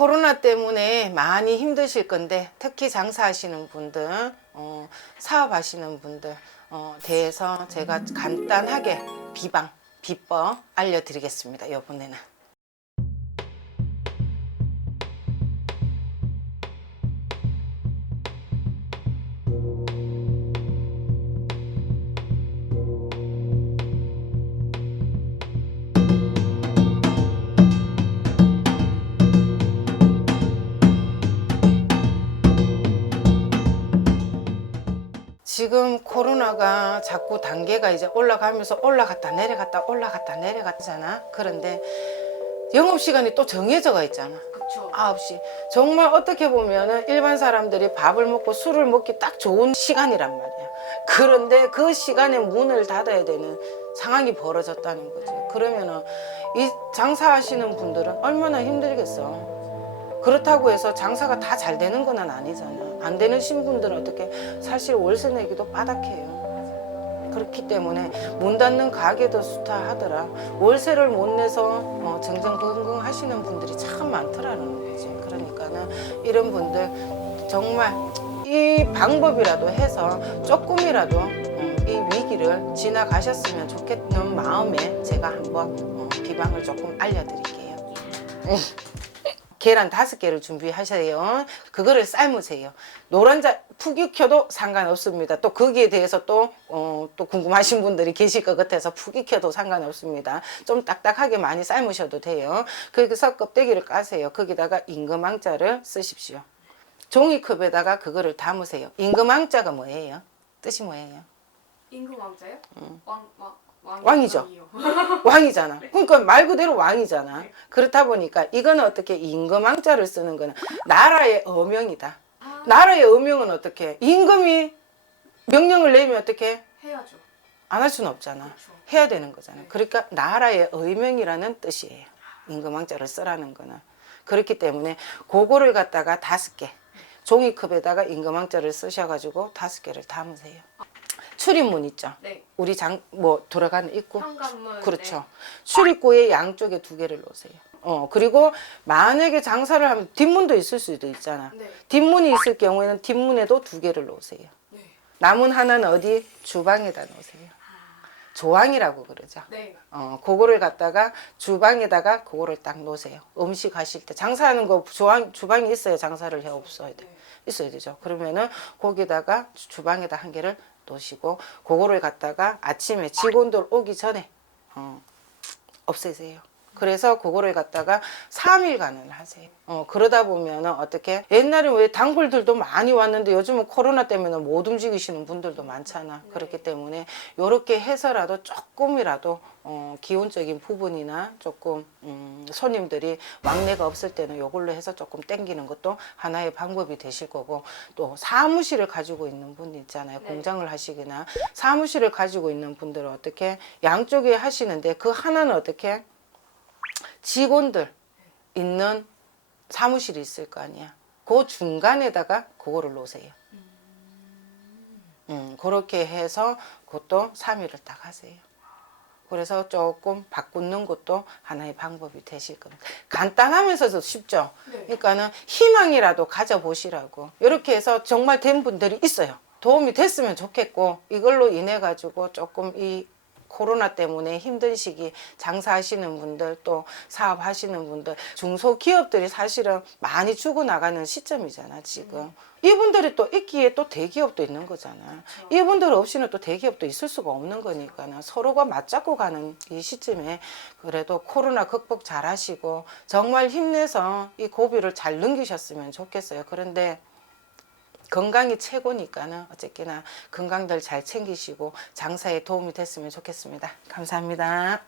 코로나 때문에 많이 힘드실 건데 특히 장사하시는 분들, 어, 사업하시는 분들 어, 대해서 제가 간단하게 비방, 비법 알려드리겠습니다. 이번에는. 지금 코로나가 자꾸 단계가 이제 올라가면서 올라갔다 내려갔다 올라갔다 내려갔잖아. 그런데 영업 시간이 또 정해져가 있잖아. 그쵸. 9시. 정말 어떻게 보면은 일반 사람들이 밥을 먹고 술을 먹기 딱 좋은 시간이란 말이야. 그런데 그 시간에 문을 닫아야 되는 상황이 벌어졌다는 거지. 그러면은 이 장사하시는 분들은 얼마나 힘들겠어. 그렇다고 해서 장사가 다 잘 되는 건 아니잖아. 안 되는 신분들은 어떻게 사실 월세 내기도 빠닥해요. 그렇기 때문에 문 닫는 가게도 수타하더라. 월세를 못 내서 어, 정정긍긍 하시는 분들이 참 많더라는 거지. 그러니까는 이런 분들 정말 이 방법이라도 해서 조금이라도 어, 이 위기를 지나가셨으면 좋겠는 마음에 제가 한번 어, 비방을 조금 알려드릴게요. 계란 다섯 개를 준비하셔요. 그거를 삶으세요. 노른자 푹 익혀도 상관없습니다. 또 거기에 대해서 또, 어, 또 궁금하신 분들이 계실 것 같아서 푹 익혀도 상관없습니다. 좀 딱딱하게 많이 삶으셔도 돼요. 그래서 껍데기를 까세요. 거기다가 임금왕자를 쓰십시오. 종이컵에다가 그거를 담으세요. 임금왕자가 뭐예요? 뜻이 뭐예요? 임금 왕자요? 왕, 왕, 왕, 왕이죠. 왕이잖아. 그러니까 말 그대로 왕이잖아. 그렇다 보니까 이거는 어떻게 임금왕자를 쓰는 거는 나라의 어명이다. 아, 나라의 어명은 어떻게? 임금이 명령을 내리면 어떻게? 해야죠. 안 할 수는 없잖아. 그렇죠. 해야 되는 거잖아. 그러니까 나라의 의명이라는 뜻이에요. 임금왕자를 쓰라는 거는. 그렇기 때문에 그거를 갖다가 다섯 개 종이컵에다가 임금왕자를 쓰셔가지고 다섯 개를 담으세요. 출입문 있죠. 네. 우리 장뭐 들어가는 입구. 현관문. 그렇죠. 출입구의 양쪽에 두 개를 놓으세요. 어 그리고 만약에 장사를 하면 뒷문도 있을 수도 있잖아. 네. 네. 뒷문이 있을 경우에는 뒷문에도 두 개를 놓으세요. 네. 남은 하나는 어디? 주방에다 놓으세요. 조항이라고 그러죠. 네. 어, 그거를 갖다가 주방에다가 그거를 딱 놓으세요. 음식 하실 때 장사하는 거 주방 주방이 있어야 장사를 해 없어야 돼. 네. 있어야 되죠. 그러면은 거기다가 주- 주방에다 한 개를 놓으시고 그거를 갖다가 아침에 직원들 오기 전에 어, 없애세요. 그래서 그거를 갖다가 3일간을 하세요. 어, 그러다 보면은 어떻게 옛날에 왜 단골들도 많이 왔는데 요즘은 코로나 때문에 못 움직이시는 분들도 많잖아. 그렇기 때문에 이렇게 해서라도 조금이라도 어, 기본적인 부분이나 조금 음, 손님들이 왕래가 없을 때는 이걸로 해서 조금 땡기는 것도 하나의 방법이 되실 거고 또 사무실을 가지고 있는 분 있잖아요. 네. 공장을 하시거나 사무실을 가지고 있는 분들은 어떻게 양쪽에 하시는데 그 하나는 어떻게 직원들 있는 사무실이 있을 거 아니야. 그 중간에다가 그거를 놓으세요. 음, 그렇게 해서 그것도 3일을 딱 하세요. 그래서 조금 바꾸는 것도 하나의 방법이 되실 겁니다. 간단하면서도 쉽죠? 네. 그러니까는 희망이라도 가져보시라고. 이렇게 해서 정말 된 분들이 있어요. 도움이 됐으면 좋겠고, 이걸로 인해 가지고 조금 이 코로나 때문에 힘든 시기 장사하시는 분들 또 사업하시는 분들 중소기업들이 사실은 많이 죽어나가는 시점이잖아 지금. 이분들이 또 있기에 또 대기업도 있는 거잖아. 이분들 없이는 또 대기업도 있을 수가 없는 거니까 서로가 맞잡고 가는 이 시점에 그래도 코로나 극복 잘 하시고 정말 힘내서 이 고비를 잘 넘기셨으면 좋겠어요. 그런데 건강이 최고니까는 어쨌거나 건강들 잘 챙기시고 장사에 도움이 됐으면 좋겠습니다. 감사합니다.